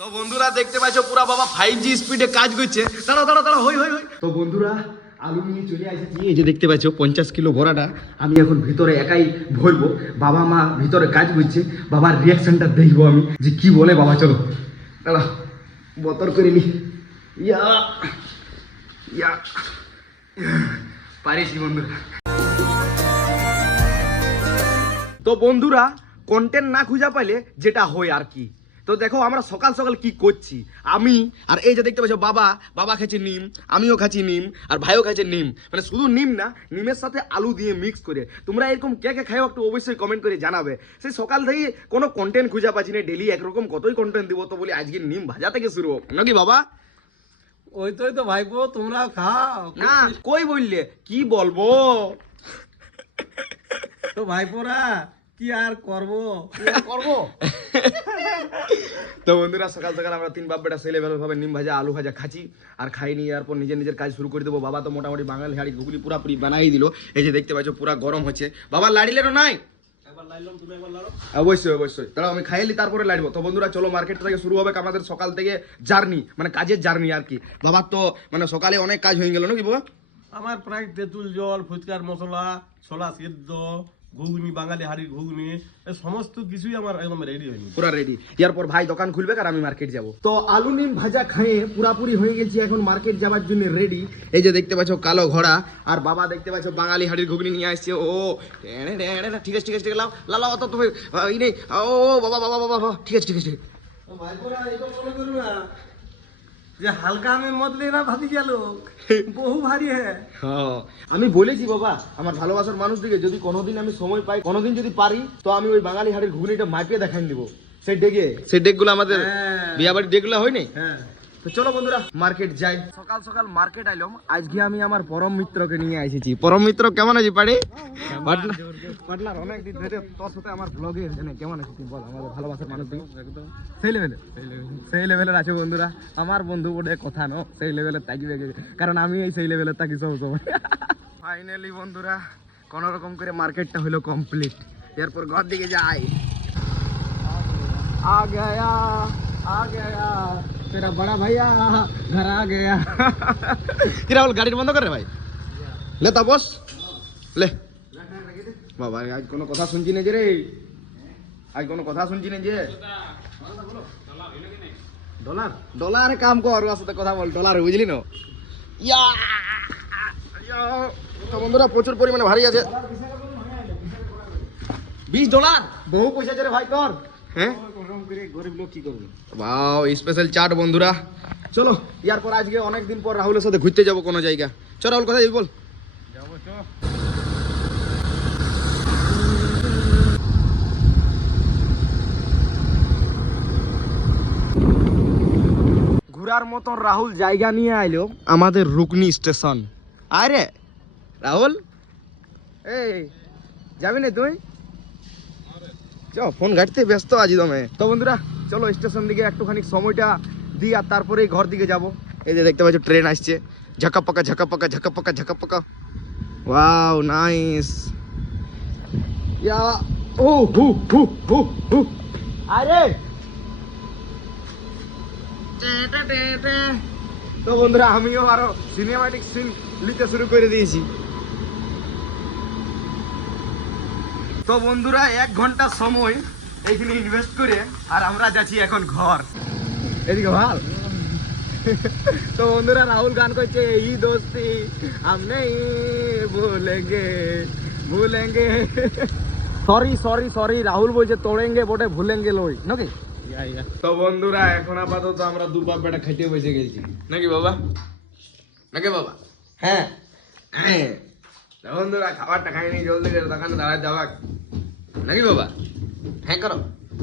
তো বন্ধুরা দেখতে পাচ্ছ পুরা বাবা 5G স্পিডে কাজ করছে। দাঁড়াও দাঁড়াও দাঁড়াও, হই হই হই। তো বন্ধুরা আলু নিয়ে চলে আসছি, এই যে দেখতে পাচ্ছ 50 কিলো ভরাটা আমি এখন ভিতরে একাই ভরবো। বাবা মা ভিতরে কাজ করছে, বাবার রিয়াকশনটা দেখবো আমি যে কি বলে। বাবা চলো দাঁড়াও বতর করে নি। ইয়া ইয়া পারিছি বন্ধুরা। তো বন্ধুরা কন্টেন্ট না খুঁজা পাইলে যেটা হয় আর কি। তো দেখো আমরা সকাল সকাল কি করছি, আমি আর এই যে দেখতে পাচ্ছ বাবা খাচ্ছে নিম, আমিও খাচ্ছি নিম, আর ভাইও খাচ্ছে নিম। মানে শুধু নিম না, নিমের সাথে আলু দিয়ে মিক্স করে। তোমরা এরকম কে কে খাও একটু অবশ্যই কমেন্ট করে জানাবে। সেই সকাল থেকে কোনো কন্টেন্ট খুঁজা পাচ্ছি না, ডেলি একরকম কতই কন্টেন্ট দিব। তো বলি আজকে নিম ভাজা থেকে শুরু হোক নাকি বাবা। ওই তো ভাইপো তোমরা খাও না কই বললে কি বলবো। তো ভাইপোরা কি আর করবো তো বন্ধুরা সকাল সকাল আমরা তিন বাপ বেটা ছেলে ভাবে নিম ভাজা আলু ভাজা খাচ্ছি আর খাই নিয়ে এরপর নিজের কাজ শুরু করে দেবো। বাবা তো মোটামুটি বাঙালি হাড়ি ঘুগলি পুরাপুরি বানাই দিল। এই যে দেখতে পাচ্ছ পুরা গরম হচ্ছে। বাবা লাড়িলেরও নাই? অবশ্যই অবশ্যই, তাহলে আমি খাইলি তারপরে লাড়বো। তো বন্ধুরা চলো মার্কেট থেকে শুরু হবে আমাদের সকাল থেকে জার্নি, মানে কাজের জার্নি আর কি। বাবার তো মানে সকালে অনেক কাজ হয়ে গেল নাকি বাবা? আমার প্রায় তেঁতুল জল, ফুচকার মশলা, ছোলা সিদ্ধ, ঘুগনি, বাঙালি হাড়ির ঘুগনি, এই সমস্ত কিছুই আমার একদম রেডি হয়নি, পুরা রেডি। এরপর ভাই দোকান খুলবে আর আমি মার্কেট যাব। তো আলু নিম ভাজা খাইয়ে পুরাপুরি হয়ে গেছি, এখন মার্কেট যাওয়ার জন্য রেডি। এই যে দেখতে পাচ্ছ কালো ঘোড়া, আর বাবা দেখতে পাচ্ছ বাঙালি হাড়ির ঘুগনি নিয়ে আসছে। ও ঠিক আছে ঠিক আছে লাও লাও অত তুমি এই নেই। ও বাবা বাবা বাবা বাবা, ঠিক আছে ঠিক আছে। ভাইপোরা এটা মনে করো না যে হালকা আমি মত লেনা ভাবি গেল বহু ভারী হ্যাঁ। আমি বলেছি বাবা আমার ভালোবাসার মানুষ দিকে যদি কোনোদিন আমি সময় পাই, কোনোদিন যদি পারি, তো আমি ওই বাঙালি হাড়ির ঘুগনিটা মাইপে দেখাই দিব। সেই ডেকগুলো আমাদের বিয়া বাড়ির ডেকগুলো হয় নাই। হ্যাঁ তো চলো বন্ধুরা মার্কেট যাই। সকাল সকাল মার্কেট আইলাম। আজকে আমি আমার পরম মিত্রকে নিয়ে এসেছি। পরম মিত্র কেমন আছি পাড়ি? পাটনার অনেকদিন ধরে তোর সাথে আমার ব্লগে কেমন আছিস তুই বল, আমাদের ভালোবাসার মানুষ দিকে একদম সেই লেভেলের আছে বন্ধুরা। আমার বন্ধু বলে কথা ন সেই লেভেলের তাকিয়ে গেছে, কারণ আমি এই সেই লেভেলের তাকি সব সময়। ফাইনালি বন্ধুরা কোনো রকম করে মার্কেটটা হলো কমপ্লিট। এরপর ঘর দিকে যাই। आ गया तेरा बड़ा भैया घर आ गया। राहुल गाड़ी बंद कर रे भाई, ले ता बस ले बाबा। आज कोनो কথা শুনছি না যে রে, আজ কোনো কথা শুনছি না যে। ডলার ডলারে কাম কর, ওর সাথে কথা বল ডলারে, বুঝলি না? ইয়া তো বন্ধুরা প্রচুর পরিমাণে ভারী আছে। $20 বহু পয়সা আছে রে ভাই তোর। হ্যাঁ গরিব লোক কি করবে। বাও স্পেশাল চাট বন্ধুরা। চলো এরপর আজকে অনেকদিন পর রাহুলের সাথে ঘুরতে যাবো কোনো জায়গা। চল রাহুল কথা বল। ঘুরার মতন রাহুল জায়গা নিয়ে আইলো আমাদের রুকনি স্টেশন। আরে রাহুল এই যাবি না তুই? চল ফোন ঘাটতে ব্যস্ত আছি তুমি। তো বন্ধুরা চলো স্টেশন দিকে একটুখানি সময়টা দিই আর তারপরেই ঘর দিকে যাব। এই যে দেখতে পাচ্ছ ট্রেন আসছে, ঝাঁকা পাকা ঝাঁকা পাকা ঝাঁকা পাকা ঝাঁকা পাকা। Wow nice. ইয়া ও হু হু হু হু। আরে তো বন্ধুরা আমিও আরো সিনেমাটিক সিন নিতে শুরু করে দিয়েছি। তো বন্ধুরা 1 ঘন্টা সময় এইখানে ইনভেস্ট করে আর আমরা যাচ্ছি এখন ঘর। এদিকে ভাল। তো বন্ধুরা রাহুল গান করছে এই দোস্তি हम नहीं ভুলেঙ্গে ভুলেঙ্গে। সরি রাহুল বলছে তোড়েঙ্গে বটে ভুলেঙ্গে লই নাকি। তো বন্ধুরা এখন আপাতত আমরা দু বাপ বেটা খাইতে বসে গেছি নাকি বাবা, নাকি বাবা? হ্যাঁ বন্ধুরা খাবারটা খাইনি, জলদি করে দোকানে দাঁড়ায় যাওয়া নাকি বাবা? হ্যাঁ করো।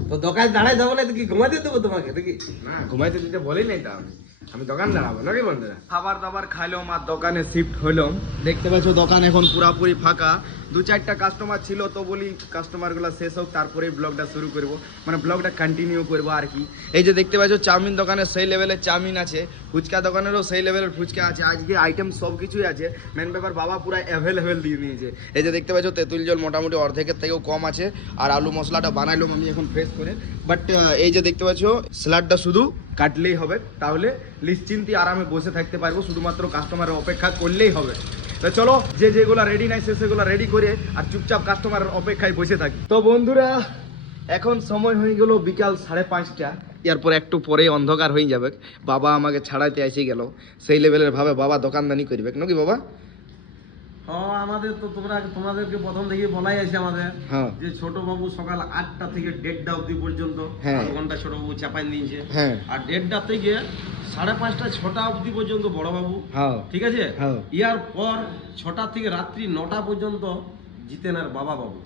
তো দোকান দাঁড়ায় যাবো না তো কি ঘুমাতে দেবো তোমাকে দেখি? না ঘুমাইতে দিতে বলি নাই, তা আমি দোকান দাঁড়াবো নাকি বন্ধুরা। খাবার দাবার খাইলাম আর দোকানে শিফট হইলাম। দেখতে পাচ্ছ দোকান এখন পুরাপুরি ফাঁকা। 2-4টা কাস্টমার ছিল, তো বলি কাস্টমারগুলো শেষ হোক তারপরে ব্লগটা শুরু করব, মানে ব্লগটা কন্টিনিউ করবো আর কি। এই যে দেখতে পাচ্ছ চাউমিন দোকানে সেই লেভেলের চাউমিন আছে, ফুচকা দোকানেরও সেই লেভেলের ফুচকা আছে। আজকে আইটেম সব কিছুই আছে। মেন ব্যাপার বাবা পুরো অ্যাভেলেবেল দিয়ে নিয়েছে। এই যে দেখতে পাচ্ছ তেঁতুল জল মোটামুটি অর্ধেকের থেকেও কম আছে, আর আলু মশলাটা বানাইলাম আমি এখন ফ্রেশ করে। বাট এই যে দেখতে পাচ্ছ স্যালাডটা শুধু কাটলেই হবে, তাহলে নিশ্চিন্তে আরামে বসে থাকতে পারবো, শুধুমাত্র কাস্টমারের অপেক্ষা করলেই হবে। তো চলো যেগুলো রেডি নাই সেগুলো রেডি করে আর চুপচাপ কাস্টমারের অপেক্ষায় বসে থাকি। তো বন্ধুরা এখন সময় হয়ে গেল বিকাল 5:30। এরপর একটু পরে অন্ধকার হয়ে যাবে, বাবা আমাকে ছাড়াইতে এসে গেল, সেই লেভেলের ভাবে বাবা দোকানদানি করবে নাকি বাবা? হ্যাঁ, আমাদের তো তোমাদেরকে প্রথম থেকে বলাই আছে আমাদের হ্যাঁ যে ছোট বাবু সকাল 8টা থেকে 1:30 অবধি পর্যন্ত হ্যাঁ। 8 ঘন্টা ছোট বাবু চাপাই দিয়েছে। হ্যাঁ আর 1:30 থেকে 5:30 6টা অবধি পর্যন্ত বড় বাবু, হ্যাঁ ঠিক আছে। হ্যাঁ। ইয়ার পর 6টা থেকে রাত্রি 9টা পর্যন্ত জিতেনের বাবা বাবু।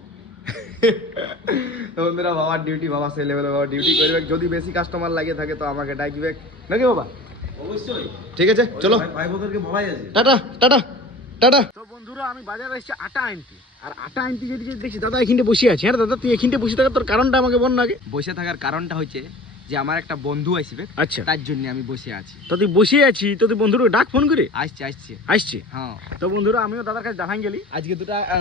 তো বন্ধুরা বাবার ডিউটি, বাবা সেই লেভেলে বাবা ডিউটি করবে। যদি বেশি কাস্টমার লাগে থাকে তো আমাকে ডাকবে নাকি বাবা? অবশ্যই। ঠিক আছে চলো, ভাই বোনদেরকে বলাই আছে। Tata tata tata. তো বন্ধুরা আমি বাজারে এসেছি আটা আনতে, আর আটা আনতে যদি দেখছি দাদা এখানটা বসে আছে। হ্যাঁ দাদা তুই এখানটা বসে থাকার তোর কারণটা আমাকে বল না আগে। বসে থাকার কারণটা হচ্ছে যে আমার একটা বন্ধু আসবে, আচ্ছা তার জন্য আমি বসে আছি। তো তুই বসে আছি, তো তুই বন্ধুর ডাক ফোন করে আসছে আসছে। হ্যাঁ। তো বন্ধুরা আমিও দাদার কাছে দেখান গেলি, আজকে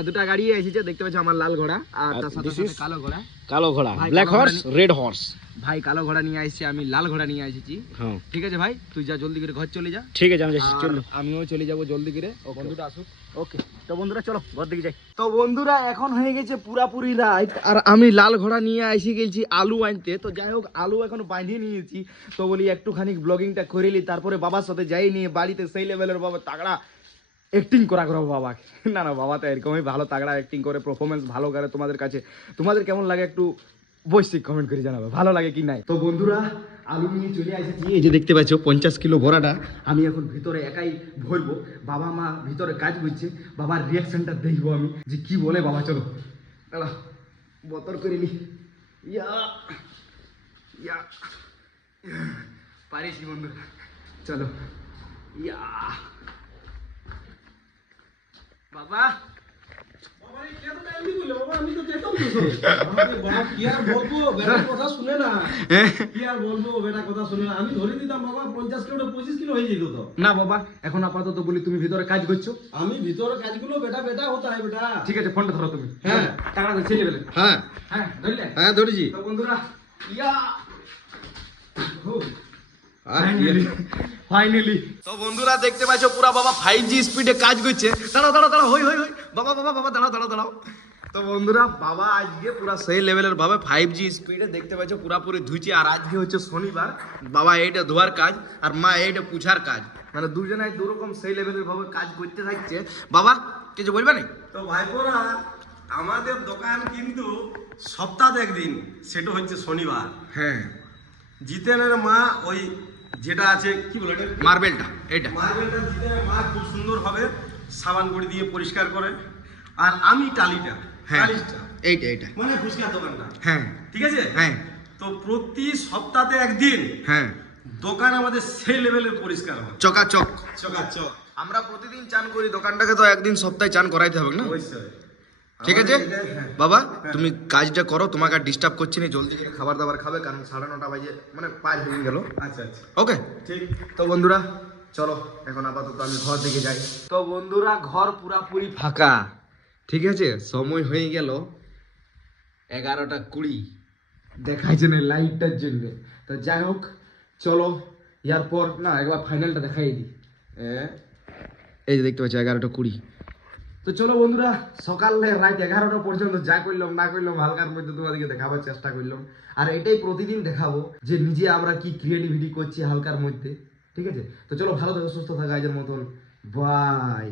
দুটা গাড়ি এসেছে, দেখতে পাচ্ছ আমার লাল ঘোড়া আর তার সাথে this সাথে is- কালো ঘোড়া। কালো ঘোড়া, ভাই, ব্ল্যাক কালো হর্স, ঘোড়া রেড হর্স। ভাই কালো ঘোড়া নিয়ে আসছি, আমি লাল ঘোড়া নিয়ে এসেছি। হ্যাঁ ঠিক আছে ভাই, তুই যা জলদি করে ঘর চলে যা। ঠিক আছে আমি যাচ্ছি, আর চলো। আমিও চলে যাব জলদি করে, বন্ধুটা আসুক। ওকে তো বন্ধুরা চলো ঘর দিকে যাই। তো বন্ধুরা এখন হয়ে গেছে পুরাপুরি রাত, আর আমি লাল ঘোড়া নিয়ে এসে গেছি আলু আনতে। তো যাই হোক আলু এখন বাঁধিয়ে নিয়েছি, তো বলি একটুখানি ব্লগিংটা করে নি, তারপরে বাবার সাথে যাই নিয়ে বাড়িতে সেই লেভেলের বাবা তাগড়া অ্যাক্টিং করা করো বাবাকে। না না বাবা তো এরকমই ভালো তাগড়া অ্যাক্টিং করে, পারফরমেন্স ভালো করে। তোমাদের কেমন লাগে একটু বৈশ্বিক কমেন্ট করে জানাবে, ভালো লাগে কি নাই। তো বন্ধুরা আলু নিয়ে চলে এসেছি, এই যে দেখতে পাচ্ছ 50 কিলো ভরাটা আমি এখন ভিতরে একাই ভরবো। বাবা মা ভিতরে কাজ করছে, বাবার রিয়াকশনটা দেখবো আমি যে কি বলে বাবা। চলো দাঁড়া বতর করে নি। ইয়া ইয়া পারিস বন্ধুরা, চলো। ইয়া বাবা আমি তো যেতাম তো সব। আমাকে বাবা কি আর বলবো, বেটার কথা শুনে না। কি আর বলবো, বেটা কথা শুনে না। আমি ধরে দিতাম বাবা 50 কিলো 25 কিলো হয়ে যেত তো। না বাবা এখন আপাতত বলি তুমি ভিতরে কাজ করছো। আমি ভিতরে কাজগুলো বেটা বেটা হতা হয় বেটা। ঠিক আছে ফোনটা ধরো তুমি। হ্যাঁ। টাকা ছেলে বেলে। হ্যাঁ হ্যাঁ ধরলে। হ্যাঁ ধরেছি। তো বন্ধুরা ইয়া আর ফাইনালি তো বন্ধুরা দেখতে পাচ্ছ পুরা বাবা 5G স্পিডে কাজ করছে। দাঁড়াও দাঁড়াও দাঁড়াও, হই হই হই বাবা বাবা বাবা দাঁড়াও দাঁড়াও দাঁড়াও। তো বন্ধুরা বাবা আজকে পুরা সেই লেভেলের ভাবে 5G স্পিডে দেখতে পাচ্ছ পুরাপুরি ধুইছে। আর আজকে হচ্ছে শনিবার, বাবা এইটা ধোয়ার কাজ আর মা এইটা পুছার কাজ, মানে দুজনে দুরকম সেই লেভেলের ভাবে কাজ করতে থাকছে। বাবা কিছু বলবে না? তো ভাইপোরা আমাদের দোকান কিন্তু সপ্তাহে একদিন, সেটা হচ্ছে শনিবার। হ্যাঁ জিতেনের মা ওই যেটা আছে কি বলে এটা? মার্বেলটা এইটা। মার্বেলটা জিতেনের মা খুব সুন্দর ভাবে সাবান করে দিয়ে পরিষ্কার করে। আর আমি টালিটা, হ্যাঁ টালিশটা এইটা এইটা। মানে ফুচকার দোকানটা, হ্যাঁ ঠিক আছে। হ্যাঁ তো প্রতি সপ্তাহে একদিন হ্যাঁ দোকান আমাদের সেই লেভেলের পরিষ্কার হয়, চকাচক। চকাচক। আমরা প্রতিদিন চান করি, দোকানটাকে তো একদিন সপ্তাহে চান করাইতে হবে না? অবশ্যই। ঠিক আছে আমাদের এটা- হ্যাঁ। বাবা তুমি কাজটা করো, তোমাকে আর ডিস্টার্ব করছি না, জলদি করে খাবার দাবার খাবে, কারণ 9:30 বাজে মানে 5 হয়ে গেল। আচ্ছা আচ্ছা ওকে ঠিক। তো বন্ধুরা চলো এখন আপাতত আমি ঘর দিকে যাই। তো বন্ধুরা ঘর পুরাপুরি ফাঁকা, ঠিক আছে। সময় হয়ে গেল 11:20, দেখাইছে না লাইটটার জন্য। তো যাই হোক চলো, এরপর না একবার ফাইনালটা দেখাই দিই। এই যে দেখতে পাচ্ছি 11:20। তো চলো বন্ধুরা সকালে রাত 11টা পর্যন্ত যা করলাম না করলাম হালকার মধ্যে তোমাদেরকে দেখাবার চেষ্টা করলাম। আর এটাই প্রতিদিন দেখাবো যে নিজে আমরা কি ক্রিয়েটিভিটি করছি হালকার মধ্যে, ঠিক আছে। তো চলো ভালো থাকো সুস্থ থাকো আজের মতন, বাই।